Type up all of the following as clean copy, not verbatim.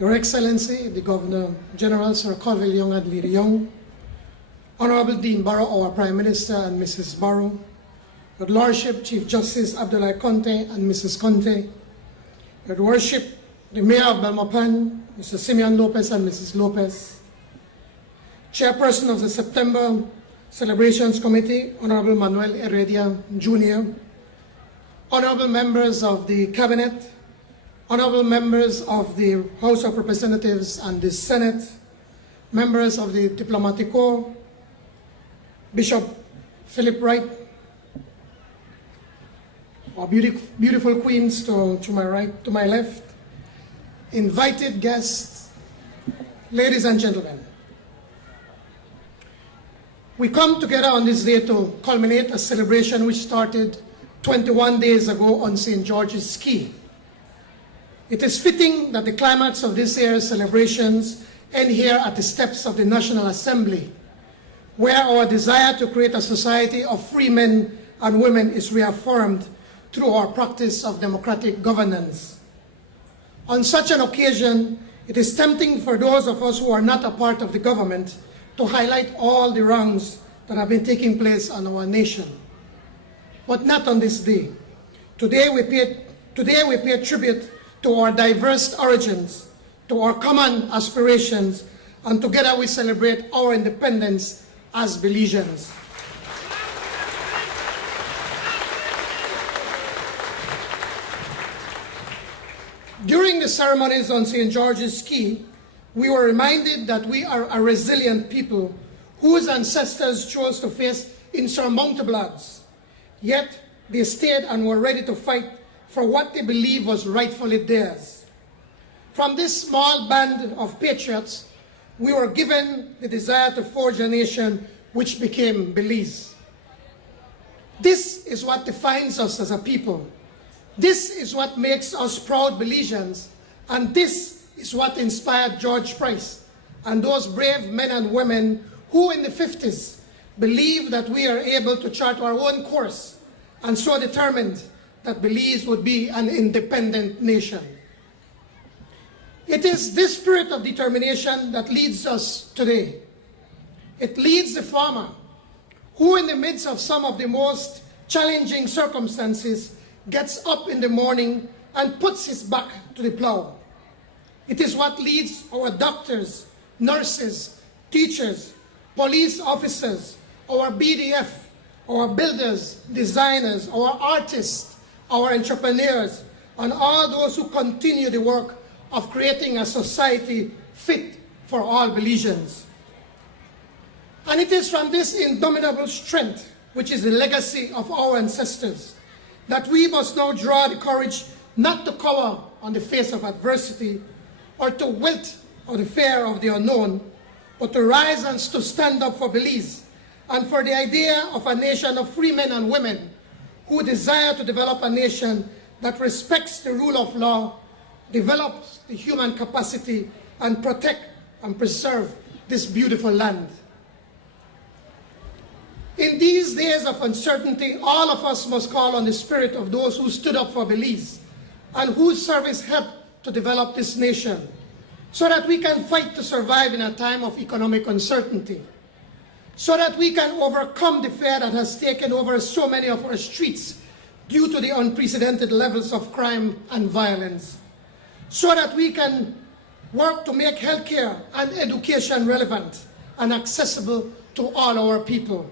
Your Excellency, the Governor General, Sir Colville Young and Lady Young, Honorable Dean Barrow, our Prime Minister and Mrs. Barrow, Your Lordship, Chief Justice Abdullah Conte and Mrs. Conte, Your Worship, the Mayor of Belmopan, Mr. Simeon Lopez and Mrs. Lopez, Chairperson of the September Celebrations Committee, Honorable Manuel Heredia Jr., Honorable members of the Cabinet, Honorable members of the House of Representatives and the Senate, members of the Diplomatic Corps, Bishop Philip Wright, our beautiful queens to my right, to my left, invited guests, ladies and gentlemen. We come together on this day to culminate a celebration which started 21 days ago on St. George's Quay. It is fitting that the climax of this year's celebrations end here at the steps of the National Assembly, where our desire to create a society of free men and women is reaffirmed through our practice of democratic governance. On such an occasion, it is tempting for those of us who are not a part of the government to highlight all the wrongs that have been taking place in our nation. But not on this day. Today we pay tribute to our diverse origins, to our common aspirations, and together we celebrate our independence as Belizeans. During the ceremonies on St. George's Quay, we were reminded that we are a resilient people whose ancestors chose to face insurmountable odds. Yet they stayed and were ready to fight for what they believed was rightfully theirs. From this small band of patriots, we were given the desire to forge a nation which became Belize. This is what defines us as a people. This is what makes us proud Belizeans, and this is what inspired George Price and those brave men and women who in the 50s believed that we are able to chart our own course and so determined that Belize would be an independent nation. It is this spirit of determination that leads us today. It leads the farmer who in the midst of some of the most challenging circumstances gets up in the morning and puts his back to the plow. It is what leads our doctors, nurses, teachers, police officers, our BDF, our builders, designers, our artists, our entrepreneurs, and all those who continue the work of creating a society fit for all Belizeans. And it is from this indomitable strength, which is the legacy of our ancestors, that we must now draw the courage not to cower on the face of adversity or to wilt or the fear of the unknown, but to rise and to stand up for Belize and for the idea of a nation of free men and women who desire to develop a nation that respects the rule of law, develops the human capacity, and protect and preserve this beautiful land. In these days of uncertainty, all of us must call on the spirit of those who stood up for Belize and whose service helped to develop this nation, so that we can fight to survive in a time of economic uncertainty, so that we can overcome the fear that has taken over so many of our streets due to the unprecedented levels of crime and violence, so that we can work to make healthcare and education relevant and accessible to all our people.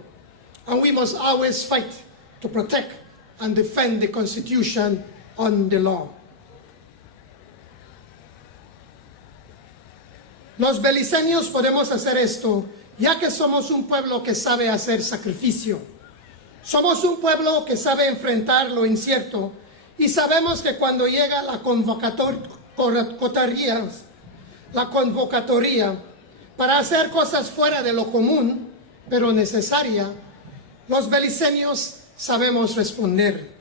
And we must always fight to protect and defend the Constitution and the law. Los beliceños podemos hacer esto, ya que somos un pueblo que sabe hacer sacrificio. Somos un pueblo que sabe enfrentar lo incierto y sabemos que cuando llega la convocatoria para hacer cosas fuera de lo común, pero necesaria, los beliceños sabemos responder.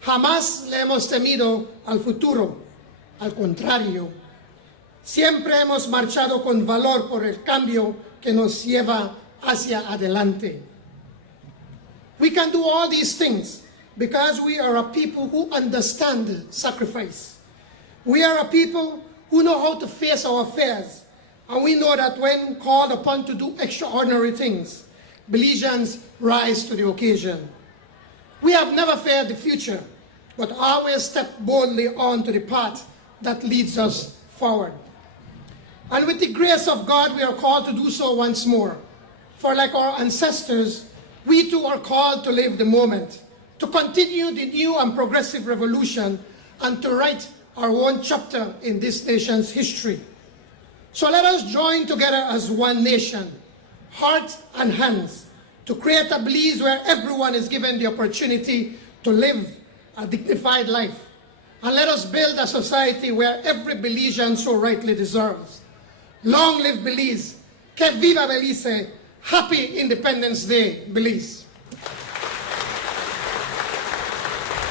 Jamás le hemos temido al futuro, al contrario. Siempre hemos marchado con valor por el cambio que nos lleva hacia adelante. We can do all these things because we are a people who understand sacrifice. We are a people who know how to face our affairs. And we know that when called upon to do extraordinary things, Belizeans rise to the occasion. We have never feared the future, but always step boldly onto the path that leads us forward. And with the grace of God, we are called to do so once more. For like our ancestors, we too are called to live the moment, to continue the new and progressive revolution, and to write our own chapter in this nation's history. So let us join together as one nation, heart and hands, to create a Belize where everyone is given the opportunity to live a dignified life. And let us build a society where every Belizean so rightly deserves. Long live Belize. Que viva Belize. Happy Independence Day, Belize.